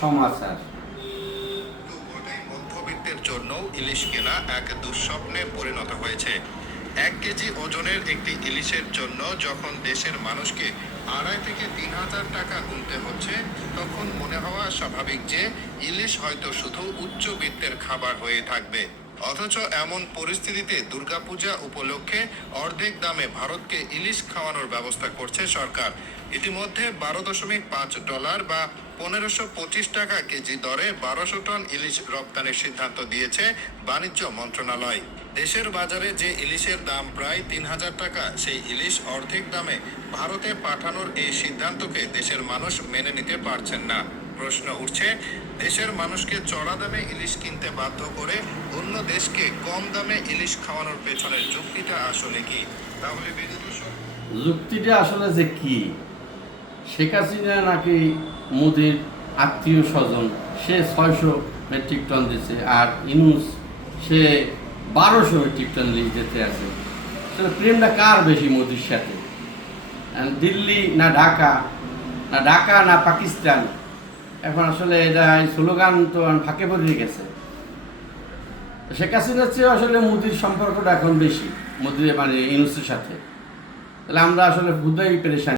সমাচার। গোটাই মধ্যবিত্তের জন্য ইলিশ কেনা এক দুঃস্বপ্নে পরিণত হয়েছে। 1 কেজি ওজনের একটি ইলিশের জন্য যখন দেশের মানুষকে 2.5 থেকে 3,000 টাকা গুনতে হচ্ছে, তখন মনে হওয়া স্বাভাবিক যে ইলিশ হয়তো শুধু উচ্চবিত্তের খাবার হয়ে থাকবে। অথচ এমন পরিস্থিতিতে দুর্গাপূজা উপলক্ষে অর্ধেক দামে ভারতকে ইলিশ খাওয়ানোর ব্যবস্থা করছে সরকার। ইতিমধ্যে $12.5 বা 1,525 টাকা কেজি দরে 1,200 টন ইলিশ রপ্তানির সিদ্ধান্ত দিয়েছে বাণিজ্য মন্ত্রণালয়। দেশের বাজারে যে ইলিশের দাম প্রায় 3,000 টাকা, সেই ইলিশ অর্ধেক দামে ভারতে পাঠানোর এই সিদ্ধান্তকে দেশের মানুষ মেনে নিতে পারছেন না। প্রশ্ন উঠছে, দেশের মানুষকে চড়া দামে ইলিশ কিনতে বাধ্য করে অন্য দেশকে কম দামে ইলিশ খাওয়ানোর পেছনের যুক্তিটা আসলে কি? তাহলে যুক্তিটা আসলে যে কি, শেখ হাসিনা নাকি মোদির আত্মীয় স্বজন, সে 600 মেট্রিক টন দিচ্ছে, আর ইনুস সে 1200 মেট্রিক টন লিজ দিতে আছে। আসলে প্রেমটা কার বেশি মোদির সাথে? দিল্লি না ঢাকা, না ঢাকা না পাকিস্তান? এখন আসলে এটা স্লোগান তো ফাঁকে পড়ে গেছে। শেখ হাসিনার চেয়ে আসলে মোদির সম্পর্কটা এখন বেশি, মোদি মানে ইনুসের সাথে। তাহলে আমরা আসলে খুদাই পেরেশান।